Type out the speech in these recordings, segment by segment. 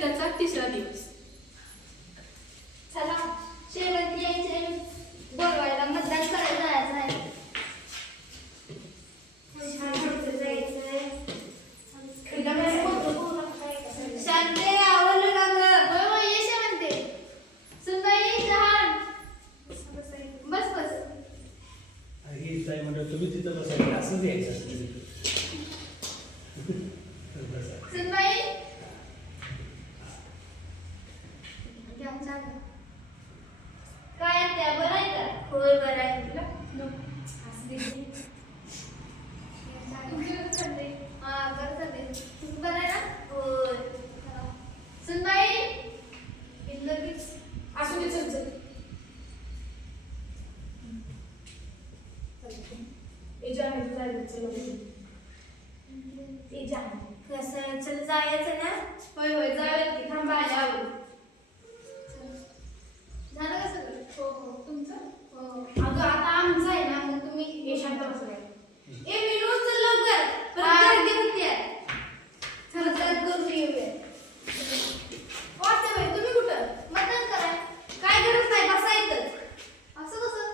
युद्धाचा 3रा दिवस. चला शेवंती यायचे बोलवायला मतदान करायला जायचं आहे. शांते आवडलं का गं? होय होय ये शांते. सुनबाई जहान बस बस. ही ताई म्हणतो तुम्ही तिथं बसायचं असंच यायचं असतं. सुनबाई घ्या चहा. काय त्या बरं आहे का? होय बरं आहे. तुला असं दे. हां बरं चालते. तुझं बरं आहे ना? होय. सुनबाई लगेच असू दे चल चल. कसं चल जायचं ना? होय होय जाऊयात की थांबा आल्यावर. झालं का सगळं? हो हो तुमचं. हो. अगं आता आमचं आहे ना मग तुम्ही हे शांत बसा. ए मिनू चल लवकर. परत गर्दी होते. चल चल करून येऊया. वाटते बाई तुम्ही कुठं. मतदान कराय. काय गरज नाही बसायचंच. असं कसं?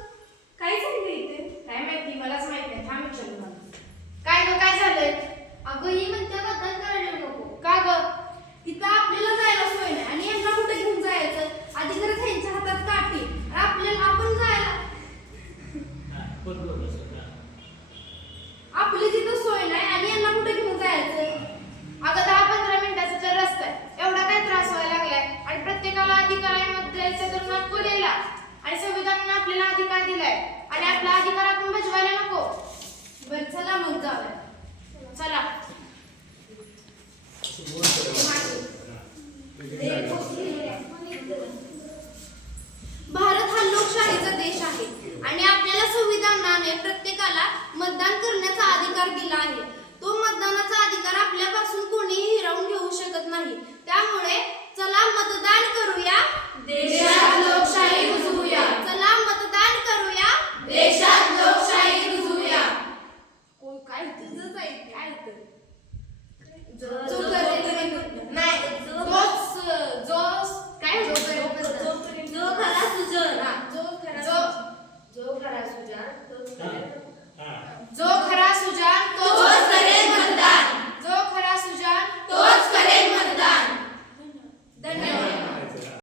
काय सांगते इथे. काय माहिती मलाच माहित नाही. थांब विचारू मला. काय ग काय झालंय. अगं ही म्हणते मतदान करायला नको. का ग. तिथं आपल्याला जायला सोय नाही आणि यांना कुठे घेऊन जायचं. अधिकारच ह्यांच्या हातात काठी आणि आपल्याला आपण जायला आपली तिथं सोय नाही आणि यांना कुठे घेऊन जायचं. अगं 10-15 मिनिटाचा तर रस्ता आहे. एवढा काय त्रास व्हायला लागलाय. आणि प्रत्येकाला अधिकार आहे मत द्यायचा तर मत बोलायला. आणि संविधानाने आपल्याला अधिकार दिलाय आणि आपला अधिकार आपण बजवायला नको. बरं चला मग जाऊया. चला. भारत हा लोकशाहीचा देश आहे आणि आपल्याला संविधानाने प्रत्येकाला मतदान करण्याचा अधिकार दिला आहे. तो मतदानाचा अधिकार आपल्यापासून कोणीही हिरावून घेऊ शकत नाही. त्यामुळे चला मतदान करूया. देश